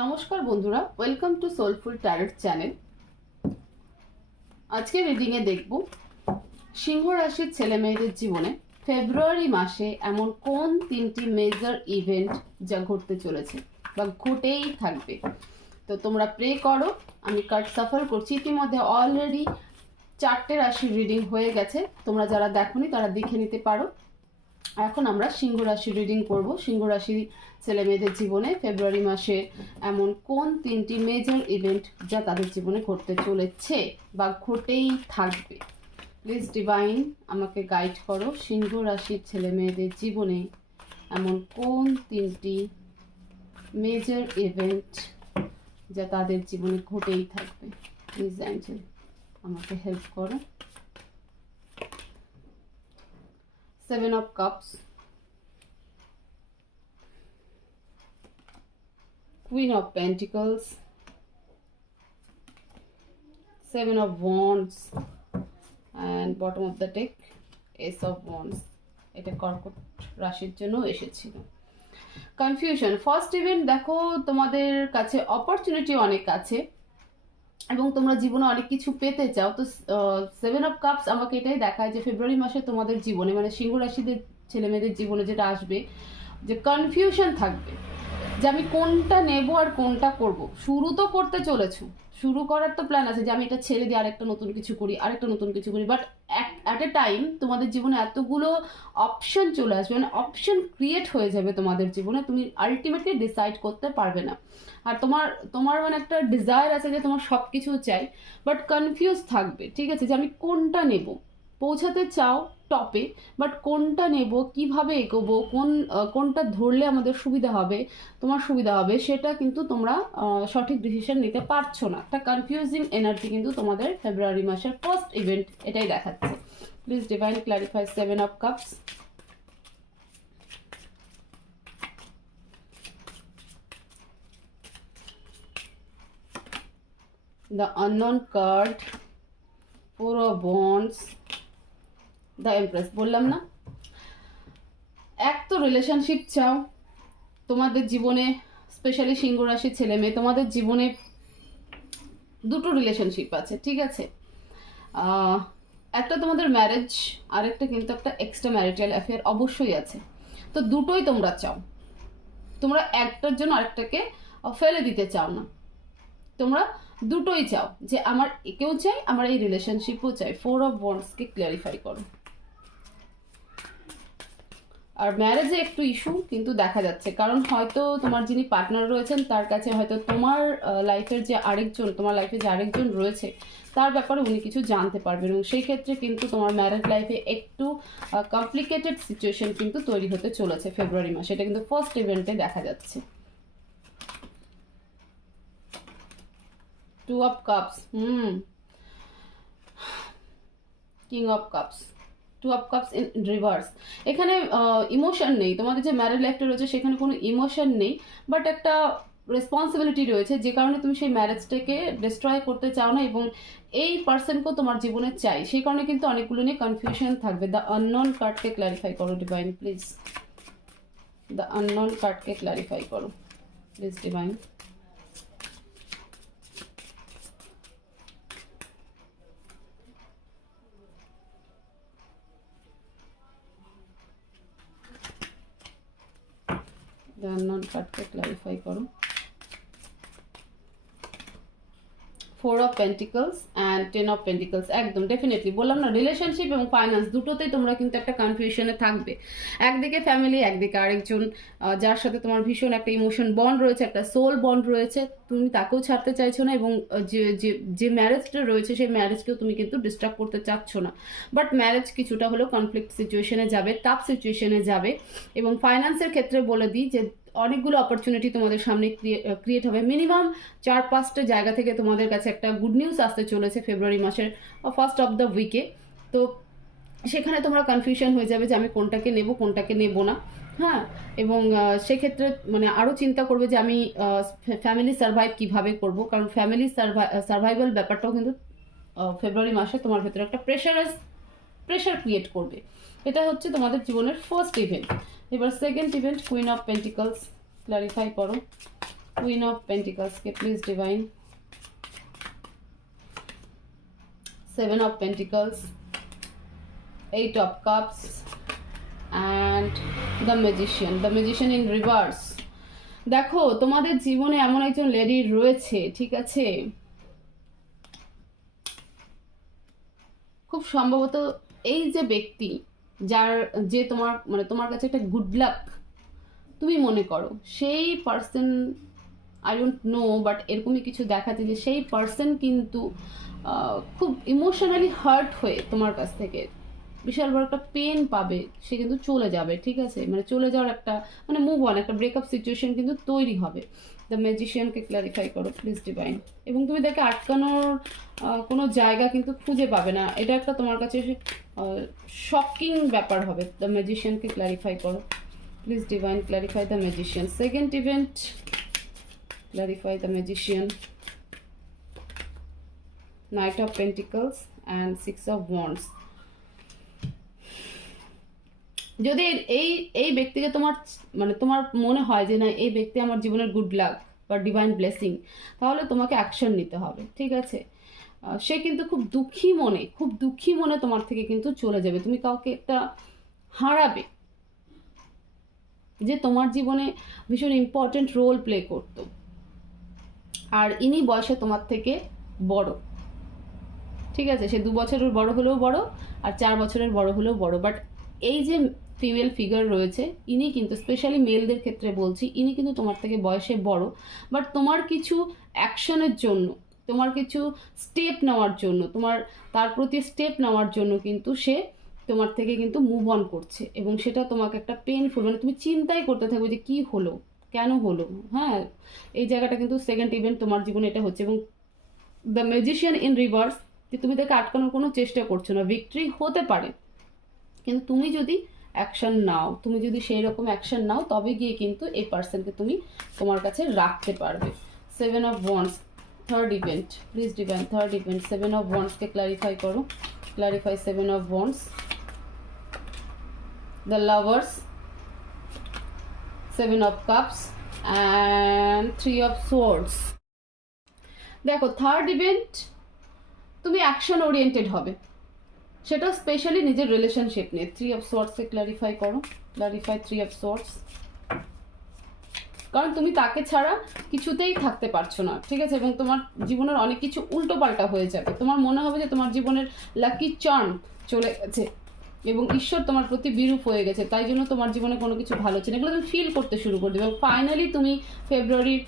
নমস্কার বন্ধুরা, welcome to soulful tarot channel. আজকে রিডিংয়ে দেখব সিংহ রাশির ছেলে মেয়েদের জীবনে ফেব্রুয়ারি মাসে এমন কোন তিনটি মেজর ইভেন্ট যা ঘটতে চলেছে বা ঘটেই থাকবে। তো তোমরা প্রে করো, আমি কার্ড সাফল করছি। ইতিমধ্যে অলরেডি 4টে রাশির রিডিং হয়ে গেছে, তোমরা যারা দেখোনি তারা দেখে নিতে পারো। এখন আমরা সিংহ রাশির রিডিং করব। সিংহ রাশির ছেলে মেয়েদের জীবনে ফেব্রুয়ারি মাসে এমন কোন তিনটি মেজর ইভেন্ট যা তাদের জীবনে ঘটতে চলেছে বা ঘটেই থাকবে। প্লিজ ডিভাইন আমাকে গাইড করো। সিংহ রাশির ছেলে মেয়েদের জীবনে এমন কোন তিনটি মেজর ইভেন্ট যা তাদের জীবনে ঘটেই থাকবে। প্লিজ অ্যাঞ্জেল আমাকে হেল্প করো। 7 of Cups, Queen of Pentacles, 7 of Wands, and bottom of the deck, Ace of Wands. এটা কর্কট রাশির জন্য এসেছিল। কনফিউশন। ফার্স্ট ইভেন্ট দেখো, তোমাদের কাছে অপরচুনিটি অনেক আছে এবং তোমরা জীবনে অনেক কিছু পেতে চাও। তো 7 of Cups আমাকে এটাই দেখায় যে ফেব্রুয়ারি মাসে তোমাদের জীবনে মানে সিংহ রাশিদের ছেলে মেয়েদের জীবনে যেটা আসবে যে কনফিউশন থাকবে যে আমি কোনটা নেব আর কোনটা করব। শুরু তো করতে চলেছো, শুরু করার তো প্ল্যান আছে যে আমি এটা ছেড়ে দিই আরেকটা নতুন কিছু করি, আরেকটা নতুন কিছু করি, বাট অ্যাট এ টাইম তোমাদের জীবনে এতগুলো অপশন চলে আসবে, মানে অপশন ক্রিয়েট হয়ে যাবে তোমাদের জীবনে, তুমি আলটিমেটলি ডিসাইড করতে পারবে না। আর তোমার তোমার মানে একটা ডিজায়ার আছে যে তোমার সব কিছু চাই, বাট কনফিউজ থাকবে, ঠিক আছে, যে আমি কোনটা নেব। পৌঁছাতে চাও টপে, বাট কোনটা নেব, কিভাবে এগোবো, কোনটা ধরলে আমাদের সুবিধা হবে, তোমার সুবিধা হবে, সেটা কিন্তু তোমরা সঠিক ডিসিশন নিতে পারছো না। একটা কনফিউজিং এনার্জি কিন্তু তোমাদের ফেব্রুয়ারি মাসের ফার্স্ট ইভেন্ট এটাই দেখাচ্ছে। Please divine clarify 7 of Cups. The unknown card, 4 of Wands, The Empress. বললাম না, এক তো রিলেশনশিপ চাও তোমাদের জীবনে, স্পেশালি সিংহ রাশির ছেলে মেয়ে তোমাদের জীবনে দুটো রিলেশনশিপ আছে, ঠিক আছে। একটা তোমাদের ম্যারেজ, আরেকটা কিন্তু একটা এক্সট্রা ম্যারিটাল অ্যাফেয়ার অবশ্যই আছে। তো দুটোই তোমরা চাও, তোমরা একটার জন্য আরেকটাকে ফেলে দিতে চাও না, তোমরা দুটোই চাও যে আমার একেও চাই, আমার এই রিলেশনশিপও চাই। 4 of Wands কে ক্ল্যারিফাই করো। আর ম্যারেজে একটু ইস্যু কিন্তু দেখা যাচ্ছে, কারণ হয়তো তোমার যিনি পার্টনার রয়েছেন তার কাছে হয়তো তোমার লাইফের যে আরেকজন, তোমার লাইফে যে আরেকজন রয়েছে তার ব্যাপারে উনি কিছু জানতে পারবেন এবং সেই ক্ষেত্রে কিন্তু তোমার ম্যারেজ লাইফে একটু কমপ্লিকেটেড সিচুয়েশন কিন্তু তৈরি হতে চলেছে ফেব্রুয়ারি মাসে। এটা কিন্তু ফার্স্ট ইভেন্টে দেখা যাচ্ছে। 2 of Cups, King of Cups, 2 of Cups in reverse. এখানে ইমোশন নেই, তোমাদের যে ম্যারেজ লাইফটা রয়েছে সেখানে কোনো ইমোশন নেই, বাট একটা রেসপন্সিবিলিটি রয়েছে যে কারণে তুমি সেই ম্যারেজটাকে ডিস্ট্রয় করতে চাও না এবং এই পার্সনকেও তোমার জীবনে চাই, সেই কারণে কিন্তু অনেকগুলো নিয়ে কনফিউশন থাকবে। দ্য আননোন কার্ডকে ক্ল্যারিফাই করো ডিভাইন প্লিজ। দ্য আননোন কার্ডকে ক্ল্যারিফাই করো প্লিজ ডিভাইন। দ্য আননোন কার্ডকে ক্ল্যারিফাই করো। 4 of Pentacles and 10 of Pentacles। একদম ডেফিনেটলি বললাম না, রিলেশনশিপ এবং ফাইন্যান্স দুটোতেই তোমরা কিন্তু একটা কনফিউশনে থাকবে। একদিকে ফ্যামিলি, একদিকে আরেকজন যার সাথে তোমার ভীষণ একটা ইমোশন বন্ড রয়েছে, একটা সোল বন্ড রয়েছে, তুমি তাকেও ছাড়তে চাইছো না এবং যে ম্যারেজটা রয়েছে সেই ম্যারেজকেও তুমি কিন্তু ডিস্টার্ব করতে চাচ্ছ না। বাট ম্যারেজ কিছুটা হলেও কনফ্লিক্ট সিচুয়েশনে যাবে, টাফ সিচুয়েশনে যাবে। এবং ফাইন্যান্সের ক্ষেত্রে বলে দিই যে অনেকগুলো অপরচুনিটি তোমাদের সামনে ক্রিয়েট হবে। মিনিমাম 4-5টা জায়গা থেকে তোমাদের কাছে একটা গুড নিউজ আসতে চলেছে ফেব্রুয়ারি মাসের ফার্স্ট অফ দ্য উইকে। তো সেখানে তোমরা কনফিউশন হয়ে যাবে যে আমি কোনটাকে নেব কোনটাকে নেব না। হ্যাঁ, এবং সেক্ষেত্রে মানে আরও চিন্তা করবে যে আমি ফ্যামিলি সার্ভাইভ কিভাবে করব, কারণ ফ্যামিলি সার্ভাইভাল ব্যাপারটাও কিন্তু ফেব্রুয়ারি মাসে তোমার ভেতরে একটা প্রেশার ক্রিয়েট করবে। এটা হচ্ছে তোমাদের জীবনের ফার্স্ট ইভেন্ট। এবার second event, queen of pentacles clarify করো। Queen of Pentacles K please divine, 7 of Pentacles, 8 of Cups and the Magician in reverse. দেখো তোমাদের জীবনে এমন একজন লেডি রয়েছে, ঠিক আছে, খুব সম্ভবত এই যে ব্যক্তি যে তোমার মানে তোমার কাছে একটা গুড লাক তুমি মনে করো, সেই person, I don't know, but এরকমই কিছু দেখাচ্ছে যে সেই পার্সন কিন্তু খুব ইমোশনালি হার্ট হয়ে তোমার কাছ থেকে বিশাল বড় একটা পেন পাবে, সে কিন্তু চলে যাবে, ঠিক আছে, মানে চলে যাওয়ার একটা মানে মুভ অন, একটা ব্রেকআপ সিচুয়েশন কিন্তু তৈরি হবে। দ্য ম্যাজিশিয়ানকে ক্ল্যারিফাই করো প্লিজ ডিভাইন। এবং তুমি দেখে আটকানোর কোনো জায়গা কিন্তু খুঁজে পাবে না, এটা একটা তোমার কাছে শকিং ব্যাপার হবে। দ্য ম্যাজিশিয়ানকে ক্ল্যারিফাই করো please divine, clarify the magician. Second event, clarify the magician, night of pentacles and 6 of wands। যদি এই ব্যক্তিকে তোমার মানে তোমার মনে হয় যে না এই ব্যক্তি আমার জীবনের গুড লাক বা ডিভাইন ব্লেসিং, তাহলে তোমাকে অ্যাকশন নিতে হবে, ঠিক আছে। সে কিন্তু খুব দুঃখী মনে তোমার থেকে কিন্তু চলে যাবে। তুমি কাউকে একটা হারাবে যে তোমার জীবনে ভীষণ ইম্পর্টেন্ট রোল প্লে করত, আর ইনি বয়সে তোমার থেকে বড়, ঠিক আছে, সে 2 বছরের বড় হলেও বড় আর 4 বছরের বড় হলেও বড়, বাট এই যে ফিমেল ফিগার রয়েছে ইনি কিন্তু, স্পেশালি মেলদের ক্ষেত্রে বলছি, ইনি কিন্তু তোমার থেকে বয়সে বড়, বাট তোমার কিছু অ্যাকশনের জন্য, তোমার কিছু স্টেপ নেওয়ার জন্য, তার প্রতি স্টেপ নেওয়ার জন্য কিন্তু সে তোমার থেকে কিন্তু মুভ অন করছে, এবং সেটা তোমাকে একটা পেনফুল, মানে তুমি চিন্তাই করতে থাকবে যে কি হলো, কেন হলো। হ্যাঁ, এই জায়গাটা কিন্তু সেকেন্ড ইভেন্ট তোমার জীবনে এটা হচ্ছে। এবং দ্য ম্যাজিশিয়ান ইন রিভার্স, যে তুমি তাকে আটকানোর কোনো চেষ্টা করছো না, ভিক্টরি হতে পারে, কিন্তু তুমি যদি অ্যাকশন নাও, তুমি যদি সেই রকম অ্যাকশন নাও, তবে গিয়ে কিন্তু এই পার্সনকে তুমি তোমার কাছে রাখতে পারবে। 7 of wands, third event please divine, third event 7 of wands K clarify করো, clarify 7 of wands, the lovers, 7 of cups and 3 of swords। দেখো থার্ড ইভেন্ট তুমি অ্যাকশন ওরিয়েন্টেড হবে, সেটা স্পেশালি নিজের রিলেশনশিপ নিয়ে। 3 of swords কে ক্ল্যারিফাই করো, clarify 3 of swords। কারণ তুমি তাকে ছাড়া কিছুতেই থাকতে পারছো না, ঠিক আছে, এবং তোমার জীবনের অনেক কিছু উল্টো পাল্টা হয়ে যাবে, তোমার মনে হবে যে তোমার জীবনের লাকি চার্ম চলে গেছে এবং ঈশ্বর তোমার প্রতি বিরূপ হয়ে গেছে, তাই জন্য তোমার জীবনে কোনো কিছু ভালো হচ্ছে না, এগুলো তুমি ফিল করতে শুরু করে দেবে। এবং ফাইনালি তুমি ফেব্রুয়ারির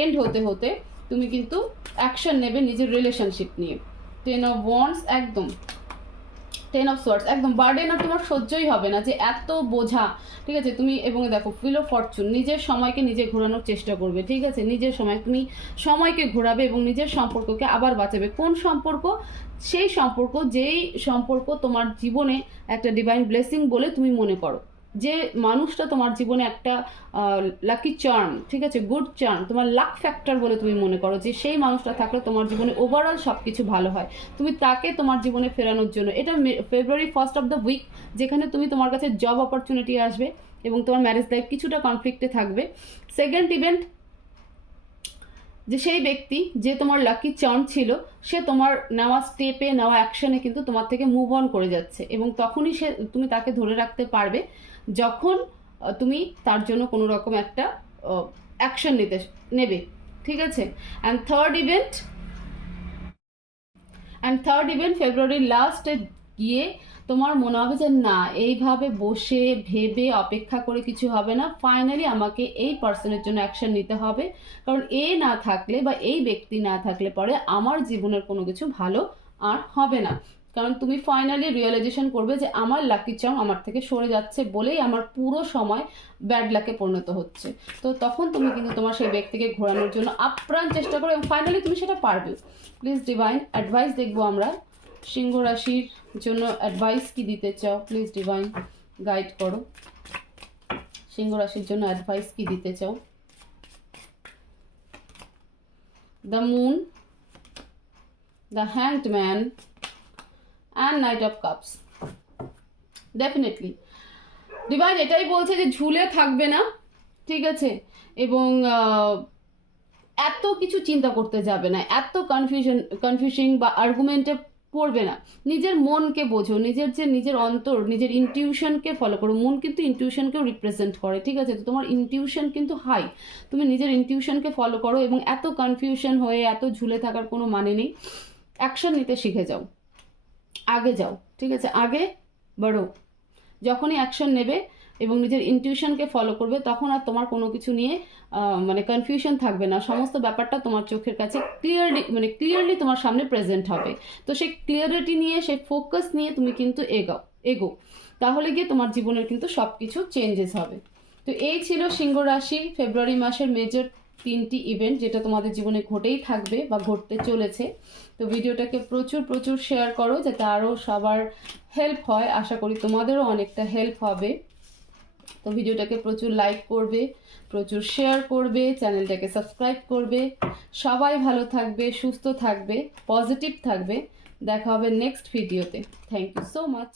এন্ড হতে হতে তুমি কিন্তু অ্যাকশন নেবে নিজের রিলেশনশিপ নিয়ে। 10 of wands, একদম 10 of swords, একদম বার্ডেন আর তোমার সহ্যই হবে না যে এত বোঝা, ঠিক আছে, তুমি। এবং দেখো ফিল অফ ফরচুন, নিজের সময়কে নিজে ঘোরানোর চেষ্টা করবে, ঠিক আছে, নিজের সময় তুমি সময়কে ঘোরাবে এবং নিজের সম্পর্ককে আবার বাঁচাবে। কোন সম্পর্ক? সেই সম্পর্ক, যেই সম্পর্ক তোমার জীবনে একটা ডিভাইন ব্লেসিং বলে তুমি মনে করো, যে মানুষটা তোমার জীবনে একটা লাকি চার্ম, ঠিক আছে, গুড চার্ম, তোমার লাক ফ্যাক্টর বলে তুমি মনে করো, যে সেই মানুষটা থাকলে তোমার জীবনে ওভারঅল সব কিছু ভালো হয়, তুমি তাকে তোমার জীবনে ফেরানোর জন্য। এটা February first of the week, যেখানে তুমি তোমার কাছে জব অপরচুনিটি আসবে এবং তোমার ম্যারেজ লাইফ কিছুটা কনফ্লিক্টে থাকবে। সেকেন্ড ইভেন্ট, যে সেই ব্যক্তি যে তোমার লাকি চার্ম ছিল, সে তোমার নেওয়া স্টেপে, নেওয়া অ্যাকশনে কিন্তু তোমার থেকে মুভ অন করে যাচ্ছে, এবং তখনই তুমি তাকে ধরে রাখতে পারবে যখন তুমি তার জন্য কোনো রকম একটা অ্যাকশন নেবে, ঠিক আছে। অ্যান্ড থার্ড ইভেন্ট ফেব্রুয়ারির লাস্টে গিয়ে তোমার মনে হবে যে না, এইভাবে বসে ভেবে অপেক্ষা করে কিছু হবে না, ফাইনালি আমাকে এই পার্সনের জন্য অ্যাকশন নিতে হবে, কারণ এ না থাকলে বা এই ব্যক্তি না থাকলে পরে আমার জীবনের কোনো কিছু ভালো আর হবে না। কারণ তুমি ফাইনালি রিয়েলাইজেশন করবে যে আমার লাকি চার্ম আমার থেকে সরে যাচ্ছে বলেই আমার পুরো সময় ব্যাড লাকে পরিণত হচ্ছে। তো তখন তুমি কিন্তু তোমার সেই ব্যক্তিকে ঘোরানোর জন্য আপ্রাণ চেষ্টা করো এবং ফাইনালি তুমি সেটা পারবে। প্লিজ ডিভাইন অ্যাডভাইস দেখবো আমরা, সিংহ রাশির জন্য অ্যাডভাইস কি দিতে চাও, প্লিজ ডিভাইন গাইড করো। সিংহ রাশির জন্য অ্যাডভাইস কি দিতে চাও? The moon, the hanged man and night of cups. Definitely divine এটাই বলছে যে ঝুলে থাকবে না, ঠিক আছে, এবং এত কিছু চিন্তা করতে যাবে না, এত কনফিউশন বা আর্গুমেন্টে পড়বে না। নিজের মনকে বোঝো, নিজের অন্তর, নিজের ইনটিউশনকে ফলো করো। মন কিন্তু ইনটিউশনকেও রিপ্রেজেন্ট করে, ঠিক আছে? তো তোমার ইনটিউশন কিন্তু হাই, তুমি নিজের ইনটিউশনকে ফলো করো এবং এত কনফিউশন হয়ে এত ঝুলে থাকার কোনো মানে নেই। অ্যাকশন নিতে শিখে যাও, আগে যাও, ঠিক আছে? আগে বাড়ো। যখনই অ্যাকশন নেবে এবং নিজের ইনটিউশনকে ফলো করবে, তখন আর তোমার কোনো কিছু নিয়ে মানে কনফিউশন থাকবে না। সমস্ত ব্যাপারটা তোমার চোখের কাছে ক্লিয়ারলি তোমার সামনে প্রেজেন্ট হবে। তো সেই ক্লিয়ারিটি নিয়ে, সেই ফোকাস নিয়ে তুমি কিন্তু এগো, তাহলে গিয়ে তোমার জীবনের কিন্তু সব কিছু চেঞ্জেস হবে। তো এই ছিল সিংহ রাশি ফেব্রুয়ারি মাসের মেজর 3টি ইভেন্ট, যেটা তোমাদের জীবনে ঘটেই থাকবে বা ঘটতে চলেছে। তো ভিডিওটাকে প্রচুর শেয়ার করো, যাতে আরও সবার হেল্প হয়। আশা করি তোমাদেরও অনেকটা হেল্প হবে। তো ভিডিওটাকে প্রচুর লাইক করবে, প্রচুর শেয়ার করবে, চ্যানেলটাকে সাবস্ক্রাইব করবে। সবাই ভালো থাকবে, সুস্থ থাকবে, পজিটিভ থাকবে। দেখা হবে নেক্সট ভিডিওতে। Thank you so much.